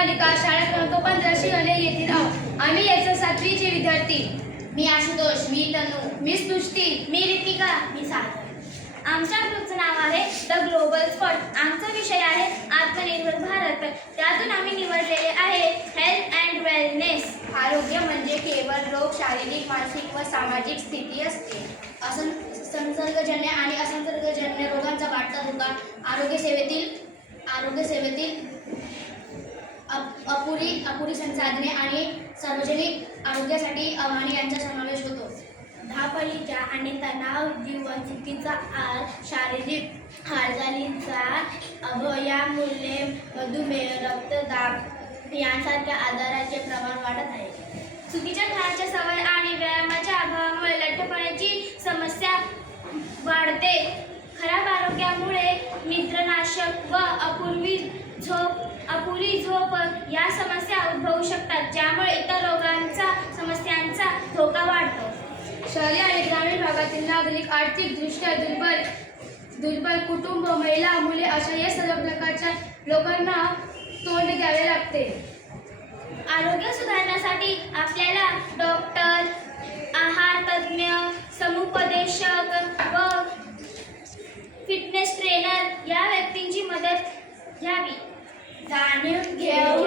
बालिका शाळा क्रमांक 15 शिवणे येथील आहोत. आम्ही याचा 7वीचे विद्यार्थी. मी आशुतोष, मी तनू, मी सृष्टी, मी रितिका, मी सागर. आमच्या ग्रुपचं नाव आहे द ग्लोबल स्पॉट. आमचा विषय आहे आत्मनिर्भर भारत. त्यातून आम्ही निवडलेले आहे हेल्थ अँड वेलनेस. आरोग्य म्हणजे केवळ रोग, शारीरिक, मानसिक व सामाजिक स्थिती असते. संसर्गजन्य आणि असंसर्गजन्य रोगांचा वाढता धोका, आरोग्य सेवेतील अपुरी संसाधने आणि सार्वजनिक आरोग्यासाठी आव्हाने यांचा समावेश होतो. धावपळीच्या आणि तणाव, जीवनशैलीचा आहार, शारीरिक हालचालींचा अभाव यामुळे मधुमेह, रक्तदाब यांसारख्या आजारांचे प्रमाण वाढत आहे. चुकीच्या खाण्याच्या सवय आणि व्यायामाच्या अभावामुळे लठ्ठपणाची समस्या वाढते. खराब आरोग्यामुळे निद्रानाशक व अपुरी झोप या समस्या उद्भवू शकतात, ज्यामुळे इतर समस्यांचा धोका वाढतो. शहरी आणि ग्रामीण भागातील नागरिक आर्थिकदृष्ट्या दुर्बल कुटुंब, महिला, मुले अशा या सर्व प्रकारच्या लोकांना तोंड द्यावे लागते. आरोग्य सुधारण्यासाठी आपल्याला डॉक्टर, आहार तज्ज्ञ, समुपदेशक व फिटनेस ट्रेनर या व्यक्तींची मदत घ्यावी. जाणून घेऊ